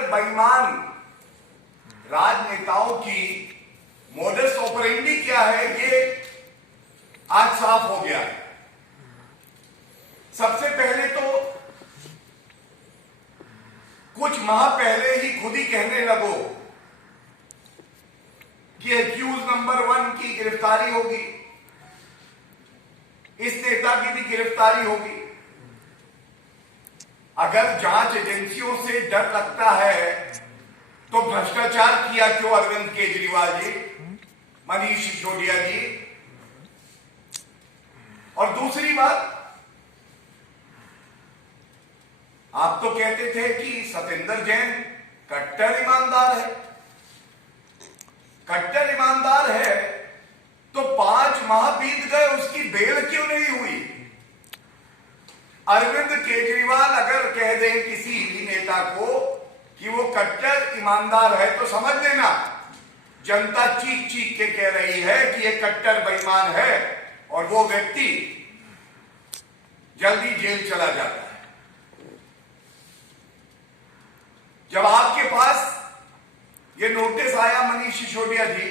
कट्टर बेईमान राजनेताओं की मोडस ऑपरेंडी क्या है, ये आज साफ हो गया है। सबसे पहले तो कुछ माह पहले ही खुद ही कहने लगो कि एक्यूज नंबर 1 की गिरफ्तारी होगी, इस नेता की भी गिरफ्तारी होगी। अगर जांच एजेंसियों से डर लगता है तो भ्रष्टाचार किया क्यों अरविंद केजरीवाल जी, मनीष सिसोदिया जी? और दूसरी बात, आप तो कहते थे कि सतेंद्र जैन कट्टर ईमानदार है। कट्टर ईमानदार है तो 5 माह बीत गए, उसकी बेल क्यों नहीं हुई? अरविंद केजरीवाल अगर कह दें किसी भी नेता को कि वो कट्टर ईमानदार है तो समझ लेना जनता चीख चीख के कह रही है कि ये कट्टर बेईमान है और वो व्यक्ति जल्दी जेल चला जाता है। जब आपके पास ये नोटिस आया मनीष सिसोदिया जी,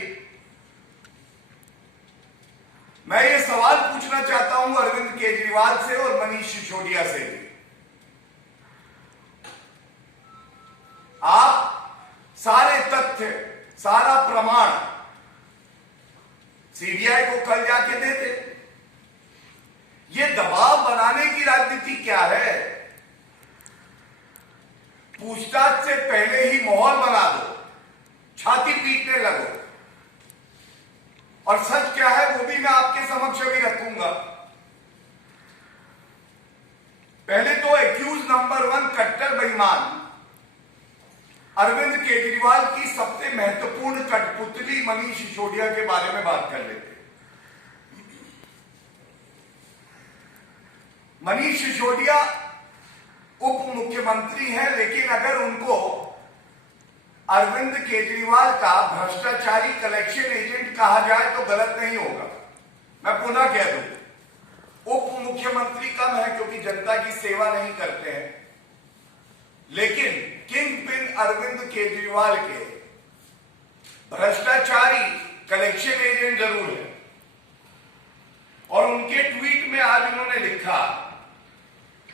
मैं ये सवाल पूछना चाहता हूं अरविंद केजरीवाल से और मनीष सिसोदिया से भी। आप सारे तथ्य, सारा प्रमाण सीबीआई को कल जाके देते। ये दबाव बनाने की राजनीति क्या है? पूछताछ से पहले ही माहौल बना दो, छाती पीटने लगो, और सच क्या है वो भी मैं आपके समक्ष भी रखूंगा। पहले तो एक्यूज नंबर 1 कट्टर बेईमान अरविंद केजरीवाल की सबसे महत्वपूर्ण कठपुतली मनीष सिसोदिया के बारे में बात कर लेते। मनीष सिसोदिया उप मुख्यमंत्री हैं, लेकिन अगर उनको अरविंद केजरीवाल का भ्रष्टाचारी कलेक्शन एजेंट कहा जाए तो गलत नहीं होगा। मैं पुनः कह दूं, उप मुख्यमंत्री कम है क्योंकि जनता की सेवा नहीं करते हैं, लेकिन किंग पिन अरविंद केजरीवाल के भ्रष्टाचारी कलेक्शन एजेंट जरूर है। और उनके ट्वीट में आज उन्होंने लिखा,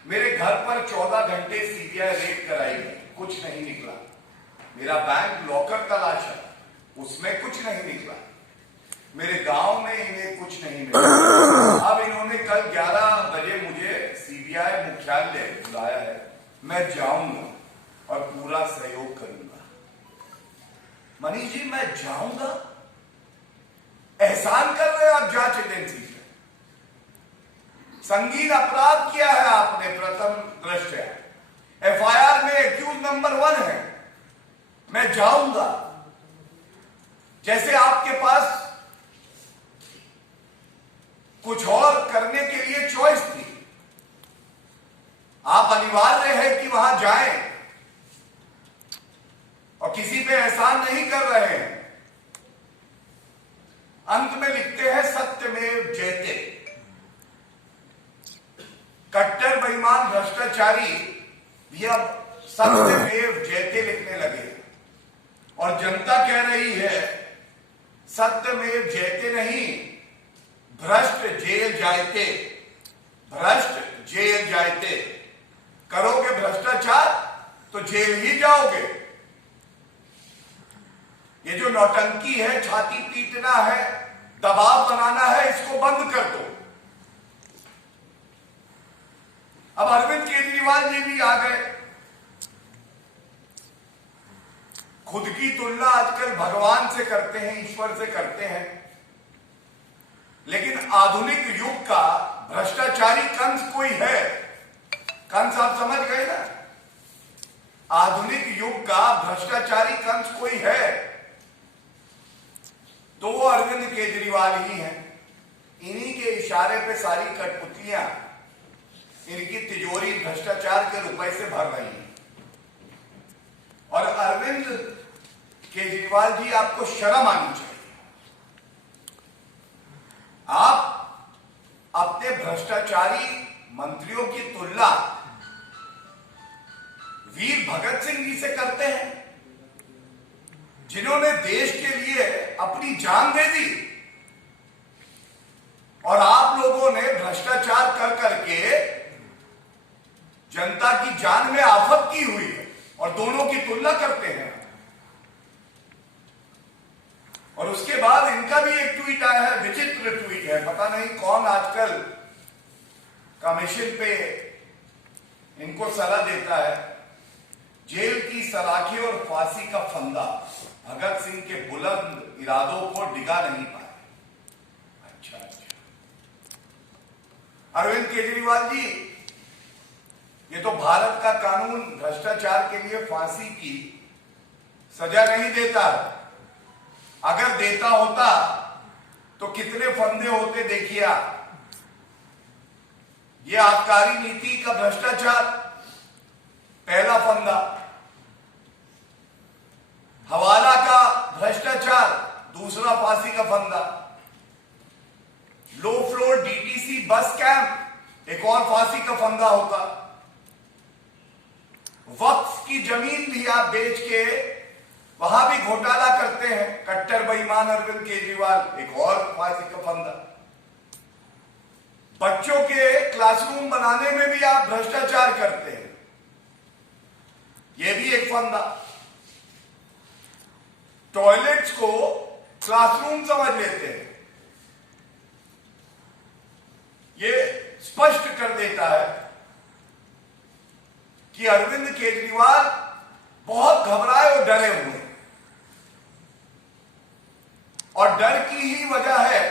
मेरे घर पर 14 घंटे सीबीआई रेड कराई गई, कुछ नहीं निकला। मेरा बैंक लॉकर तलाशा, उसमें कुछ नहीं निकला। मेरे गांव में इन्हें कुछ नहीं मिला। अब इन्होंने कल 11 बजे मुझे सीबीआई मुख्यालय बुलाया है, मैं जाऊंगा और पूरा सहयोग करूंगा। मनीष जी, मैं जाऊंगा? एहसान कर रहे हो आप जांच एजेंसी से। संगीन अपराध किया है आपने प्रथम दृष्टया। एफआईआर में एक्यूज नंबर 1 है, मैं जाऊंगा। जैसे आपके पास कुछ और करने के लिए चॉइस थी, आप अनिवार्य है कि वहां जाएं और किसी पे एहसान नहीं कर रहे हैं। अंत में लिखते हैं सत्यमेव जयते। कट्टर बेईमान भ्रष्टाचारी भी अब सत्यमेव जयते लिखने लगे और जनता कह रही है सत्यमेव जयते नहीं, भ्रष्ट जेल जायते। भ्रष्ट जेल जायते। करोगे भ्रष्टाचार तो जेल ही जाओगे। ये जो नौटंकी है, छाती पीटना है, दबाव बनाना है, इसको बंद कर दो। अब अरविंद केजरीवाल जी भी आ गए। खुद की तुलना आजकल भगवान से करते हैं, ईश्वर से करते हैं, लेकिन आधुनिक युग का भ्रष्टाचारी कंस कोई है? कंस आप समझ गए ना? आधुनिक युग का भ्रष्टाचारी कंस कोई है तो वो अरविंद केजरीवाल ही हैं। इन्हीं के इशारे पे सारी कठपुतलियां इनकी तिजोरी भ्रष्टाचार के रुपए से भर रही है। और अरविंद केजरीवाल जी, आपको शर्म आनी चाहिए। आप अपने भ्रष्टाचारी मंत्रियों की तुलना वीर भगत सिंह जी से करते हैं। जिन्होंने देश के लिए अपनी जान दे दी, और आप लोगों ने भ्रष्टाचार कर करके जनता की जान में आफत की हुई है, और दोनों की तुलना करते हैं। और उसके बाद इनका भी एक ट्वीट आया है, विचित्र ट्वीट है, पता नहीं कौन आजकल कमीशन पे इनको सलाह देता है। जेल की सलाखें और फांसी का फंदा, भगत सिंह के बुलंद इरादों को डिगा नहीं पाए। अच्छा अच्छा, अरविंद केजरीवाल जी, ये तो भारत का कानून भ्रष्टाचार के लिए फांसी की सजा नहीं देता। अगर देता होता तो कितने फंदे होते देखिए आप। ये आबकारी नीति का भ्रष्टाचार पहला फंदा, हवाला का भ्रष्टाचार दूसरा फांसी का फंदा, low floor DTC bus camp एक और फांसी का फंदा होता, वक्फ की जमीन भी आप बेच के वहां भी घोटाला करते हैं कट्टर बेईमान अरविंद केजरीवाल, एक और फांसी का फंदा, बच्चों के क्लासरूम बनाने में भी आप भ्रष्टाचार करते हैं, यह भी एक फंदा, टॉयलेट्स को क्लासरूम समझ लेते हैं। यह स्पष्ट कर देता है कि अरविंद केजरीवाल बहुत घबराए और डरे हुए हैं, और डर की ही वजह है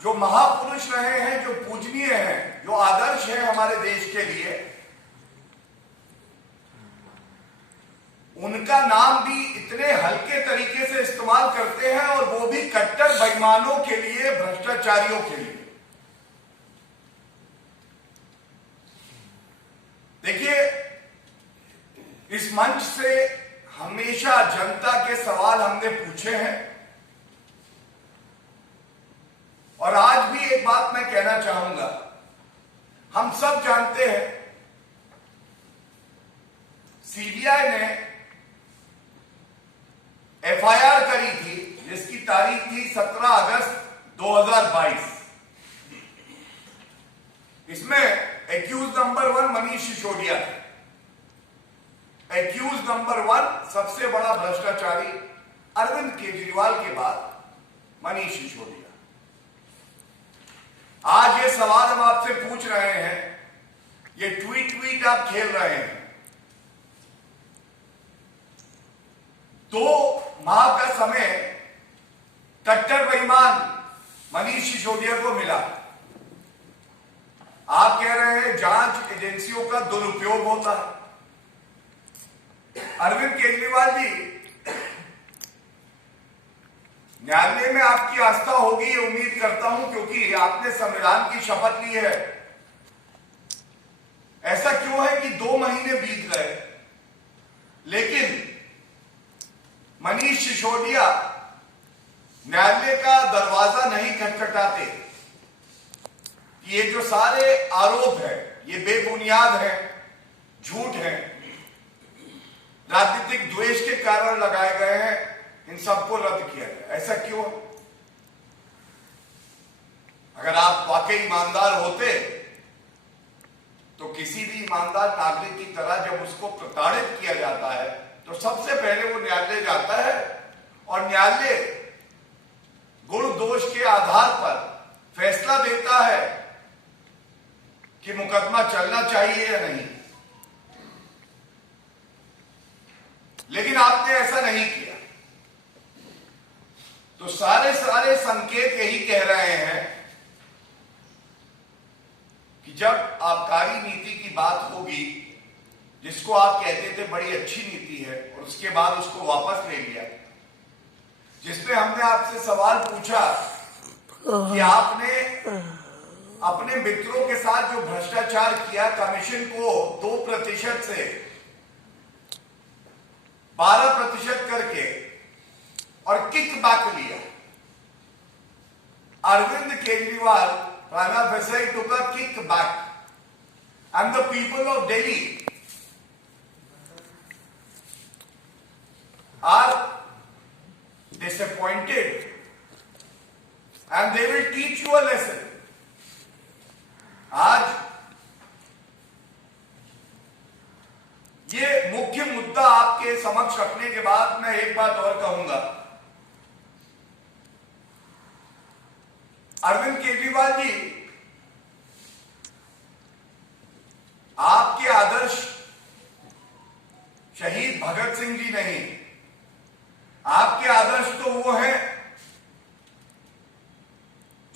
जो महापुरुष रहे हैं, जो पूजनीय हैं, जो आदर्श हैं हमारे देश के लिए, उनका नाम भी इतने हल्के तरीके से इस्तेमाल करते हैं, और वो भी कट्टर बेईमानों के लिए, भ्रष्टाचारियों के लिए। देखिए, इस मंच से हमेशा जनता के सवाल हमने पूछे हैं, और आज भी एक बात मैं कहना चाहूंगा। हम सब जानते हैं सीबीआई ने एफआईआर करी थी जिसकी तारीख थी 17 अगस्त 2022। इसमें एक्यूज नंबर 1 मनीष सिसोदिया है। एक्यूज नंबर 1 सबसे बड़ा भ्रष्टाचारी अरविंद केजरीवाल के बाद मनीष सिसोदिया। आज ये सवाल हम आपसे पूछ रहे हैं, ये ट्वीट आप खेल रहे हैं। 2 माह का समय कट्टर बेईमान मनीष सिसोदिया को मिला। आप कह रहे हैं जांच एजेंसियों का दुरुपयोग होता है। अरविंद केजरीवाल जी, न्यायालय में आपकी आस्था होगी ये उम्मीद करता हूं, क्योंकि आपने संविधान की शपथ ली है। ऐसा क्यों है कि 2 महीने बीत गए लेकिन मनीष सिसोदिया न्यायालय का दरवाजा नहीं खटखटाते? ये जो सारे आरोप है ये बेबुनियाद है, झूठ है, राजनीतिक द्वेष के कारण लगाए गए हैं, इन सबको रद्द किया जाए। ऐसा क्यों? अगर आप वाकई ईमानदार होते तो किसी भी ईमानदार नागरिक की तरह जब उसको प्रताड़ित किया जाता है तो सबसे पहले वो न्यायालय जाता है, और न्यायालय गुण दोष के आधार पर फैसला देता है कि मुकदमा चलना चाहिए या नहीं। लेकिन आपने ऐसा नहीं किया। तो सारे संकेत यही कह रहे हैं कि जब आबकारी नीति की बात होगी, जिसको आप कहते थे बड़ी अच्छी नीति है, और उसके बाद उसको वापस ले लिया, जिसमें हमने आपसे सवाल पूछा कि आपने अपने मित्रों के साथ जो भ्रष्टाचार किया, कमीशन को 2% से 12% करके और किक बैक लिया। Arvind Kejriwal prima facie took a kick back, and the people of Delhi disappointed and they will teach you a lesson. आज ये मुख्य मुद्दा आपके समक्ष रखने के बाद मैं एक बात और कहूंगा। अरविंद केजरीवाल जी, आपके आदर्श शहीद भगत सिंह जी नहीं, आपके आदर्श तो वो हैं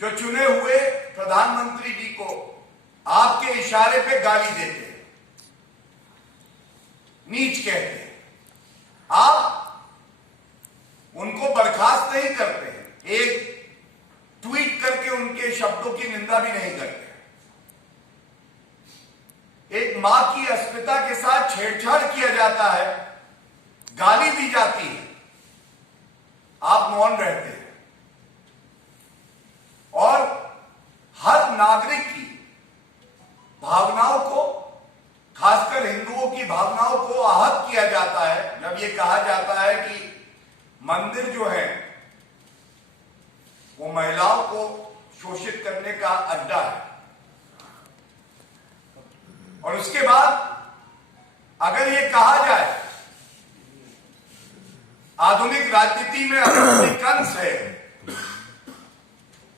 जो चुने हुए प्रधानमंत्री जी को आपके इशारे पे गाली देते हैं, नीच कहते हैं। आप उनको बर्खास्त नहीं करते हैं, एक ट्वीट करके उनके शब्दों की निंदा भी नहीं करते। एक मां की अस्मिता के साथ छेड़छाड़ किया जाता है, गाली दी जाती है, आप मौन रहते हैं। और हर नागरिक की भावनाओं को, खासकर हिंदुओं की भावनाओं को आहत किया जाता है जब ये कहा जाता है कि मंदिर जो है वो महिलाओं को शोषित करने का अड्डा है। और उसके बाद अगर ये कहा जाए आधुनिक राजनीति में अगर कंस है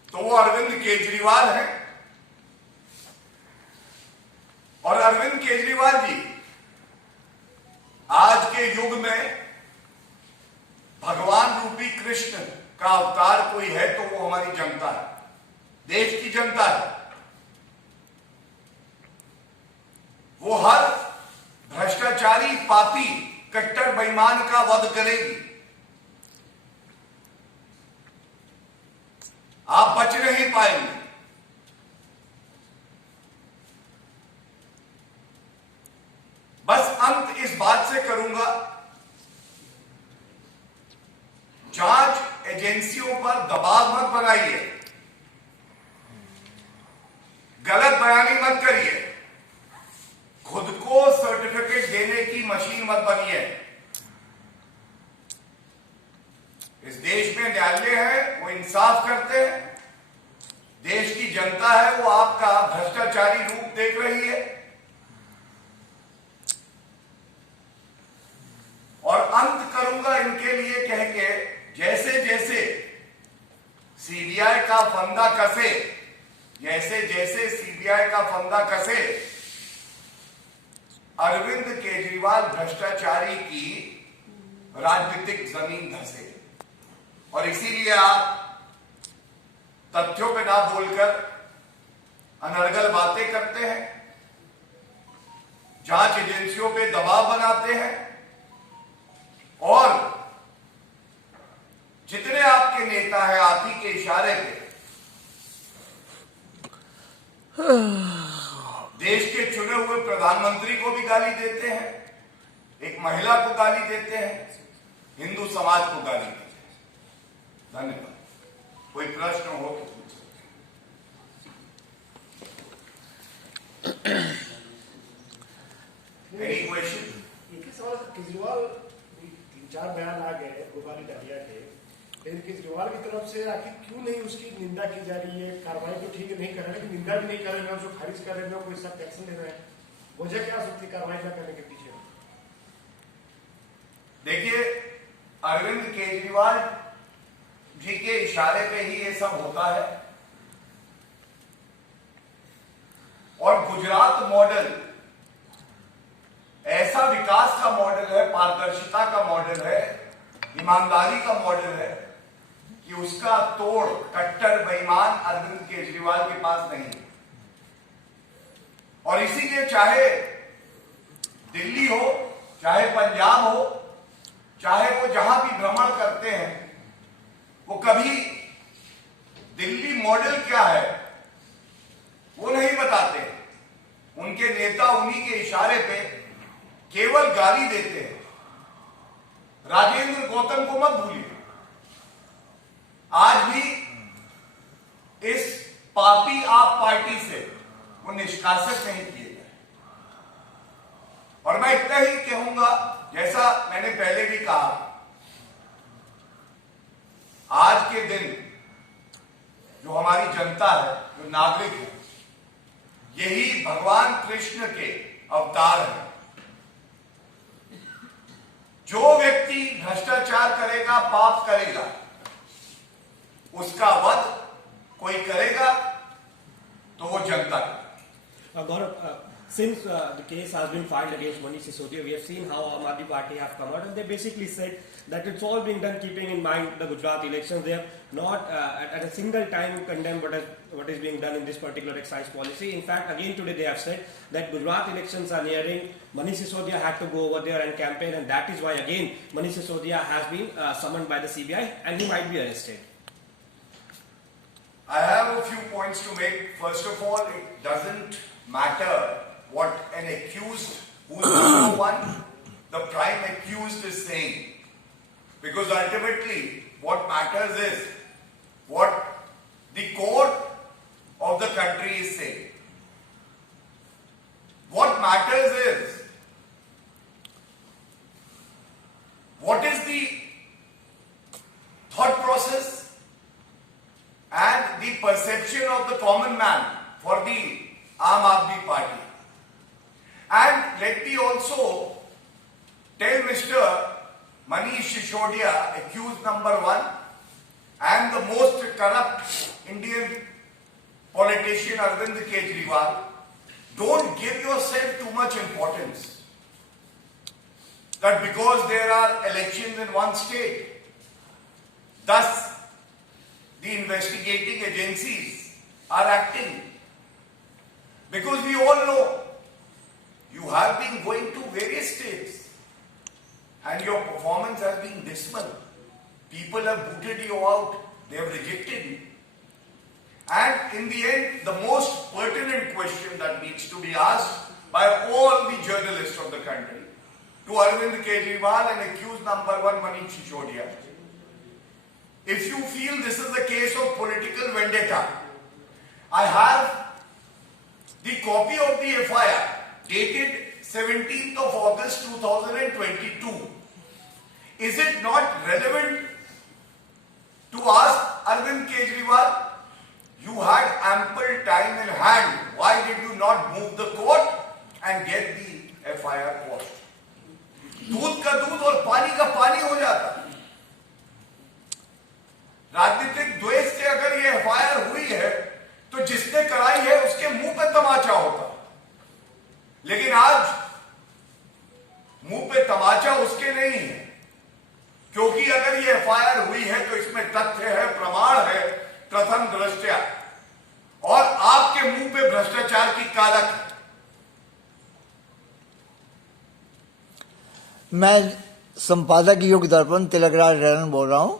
तो वो अरविंद केजरीवाल है। और अरविंद केजरीवाल जी, आज के युग में भगवान रूपी कृष्ण का अवतार कोई है तो वो हमारी जनता है, देश की जनता है। वो हर भ्रष्टाचारी, पापी, कट्टर बेईमान का वध करेगी। आप बच नहीं पाएंगे। बस अंत इस बात से करूंगा, जांच एजेंसियों पर दबाव मत बनाइए, गलत बयानी मत करिए, खुद को सर्टिफिकेट देने की मशीन मत बनिए। इस देश में न्यायालय है, वो इंसाफ करते हैं। देश की जनता है, वो आपका भ्रष्टाचारी रूप देख रही है। और अंत करूंगा इनके लिए कह के, जैसे जैसे सीबीआई का फंदा कसे, जैसे जैसे सीबीआई का फंदा कसे, अरविंद केजरीवाल भ्रष्टाचारी की राजनीतिक जमीन धंसे। और इसीलिए आप तथ्यों पे ना बोलकर अनर्गल बातें करते हैं, जांच एजेंसियों पे दबाव बनाते हैं, और जितने आपके नेता हैं आप ही के इशारे पे देश के चुने हुए प्रधानमंत्री को भी गाली देते हैं, एक महिला को गाली देते हैं, हिंदू समाज को गाली देते हैं। धन्यवाद। कोई प्रश्न हो तो पूछ सकते हैं। Any question? केजरीवाल 3-4 बयान आ गए गोपाली डालिया के, लेकिन केजरीवाल की तरफ से आखिर क्यों नहीं उसकी निंदा की जा रही है? कार्रवाई तो ठीक है नहीं कर रहे, लेकिन निंदा भी नहीं कर रहे हैं, उसको खारिज कर रहे हैं, कोई सख्त एक्शन ले रहे हैं। वजह क्या सकती है कार्रवाई न करने के पीछे? देखिए, अरविंद केजरीवाल जी के इशारे पे ही ये सब होता है। और गुजरात मॉडल ऐसा विकास का मॉडल है, पारदर्शिता का मॉडल है, ईमानदारी का मॉडल है कि उसका तोड़ कट्टर बेईमान अरविंद केजरीवाल के पास नहीं है। और इसीलिए चाहे दिल्ली हो, चाहे पंजाब हो, चाहे वो जहां भी भ्रमण करते हैं, वो कभी दिल्ली मॉडल क्या है वो नहीं बताते। उनके नेता उन्हीं के इशारे पे केवल गाली देते हैं। राजेंद्र गौतम को मत भूलिए, आज भी इस पापी आप पार्टी से वो निष्कासित नहीं किए गए। और मैं इतना ही कहूंगा, जैसा मैंने पहले भी कहा आज के दिन जो हमारी जनता है, जो नागरिक है, यही भगवान कृष्ण के अवतार हैं। जो व्यक्ति भ्रष्टाचार करेगा, पाप करेगा, उसका वध कोई करेगा तो वो जनता करेगा। Gaurav, since the case has been filed against Manish Sisodia, we have seen how Aam Aadmi Party have come out and they basically said that it's all been done keeping in mind the Gujarat elections. They have not at a single time condemned what is being done in this particular excise policy. In fact, again today they have said that Gujarat elections are nearing. Manish Sisodia had to go over there and campaign, and that is why again Manish Sisodia has been summoned by the CBI and he might be arrested. I have a few points to make. First of all, it doesn't matter what an accused, who's number one, the prime accused is saying. Because ultimately, what matters is what the court of the country is saying. What matters is what is the thought process and the perception of the common man for the Aam Aadmi Party. And let me also tell Mr. Manish Sisodia, accused number one, and the most corrupt Indian politician Arvind Kejriwal, don't give yourself too much importance. That because there are elections in one state, thus the investigating agencies are acting. Because we all know you have been going to various states and your performance has been dismal. People have booted you out, they have rejected you. And in the end, the most pertinent question that needs to be asked by all the journalists of the country to Arvind Kejriwal and accused number one Manish Sisodia. If you feel this is a case of political vendetta, I have the copy of the FIR dated 17th of August 2022. Is it not relevant to ask Arvind Kejriwal? You had ample time in hand. Why did you not move the court and get the FIR quashed? दूध का दूध और पानी का पानी हो जाता। राजनीतिक द्वेष से अगर ये एफआईआर हुई है तो जिसने कराई है उसके मुंह पे तमाचा होता, लेकिन आज मुंह पे तमाचा उसके नहीं है, क्योंकि अगर ये एफआईआर हुई है तो इसमें तथ्य है, प्रमाण है, प्रथम दृष्टया, और आपके मुंह पे भ्रष्टाचार की कालक है। मैं संपादक योग दर्पण तिलकराज रैन बोल रहा हूं।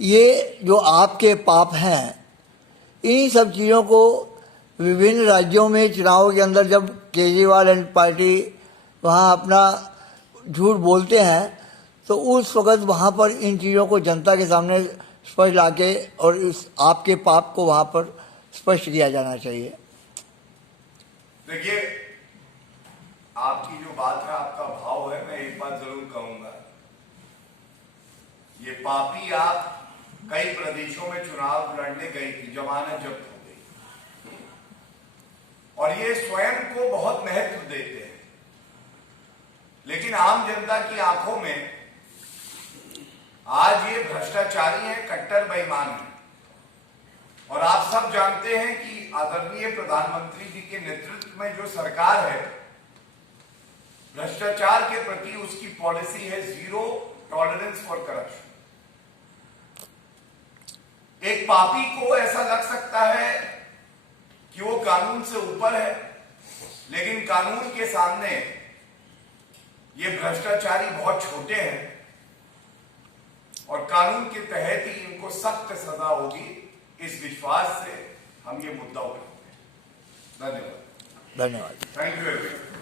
ये जो आपके पाप हैं, इन सब चीज़ों को विभिन्न राज्यों में चुनावों के अंदर जब केजरीवाल एंड पार्टी वहाँ अपना झूठ बोलते हैं तो उस वक़्त वहाँ पर इन चीज़ों को जनता के सामने स्पष्ट लाके और इस आपके पाप को वहाँ पर स्पष्ट किया जाना चाहिए। देखिए, आपकी जो बात है, आपका भाव है, मैं एक बात जरूर कहूंगा, ये पापी आप कई प्रदेशों में चुनाव लड़ने गई थी, जमानत जब्त हो गई, और ये स्वयं को बहुत महत्व देते हैं, लेकिन आम जनता की आंखों में आज ये भ्रष्टाचारी हैं, कट्टर बेईमान हैं। और आप सब जानते हैं कि आदरणीय प्रधानमंत्री जी के नेतृत्व में जो सरकार है, भ्रष्टाचार के प्रति उसकी पॉलिसी है जीरो टॉलरेंस फॉर करप्शन। एक पापी को ऐसा लग सकता है कि वो कानून से ऊपर है, लेकिन कानून के सामने ये भ्रष्टाचारी बहुत छोटे हैं और कानून के तहत ही इनको सख्त सजा होगी, इस विश्वास से हम ये मुद्दा उठाते हैं। धन्यवाद। धन्यवाद। Thank you everyone.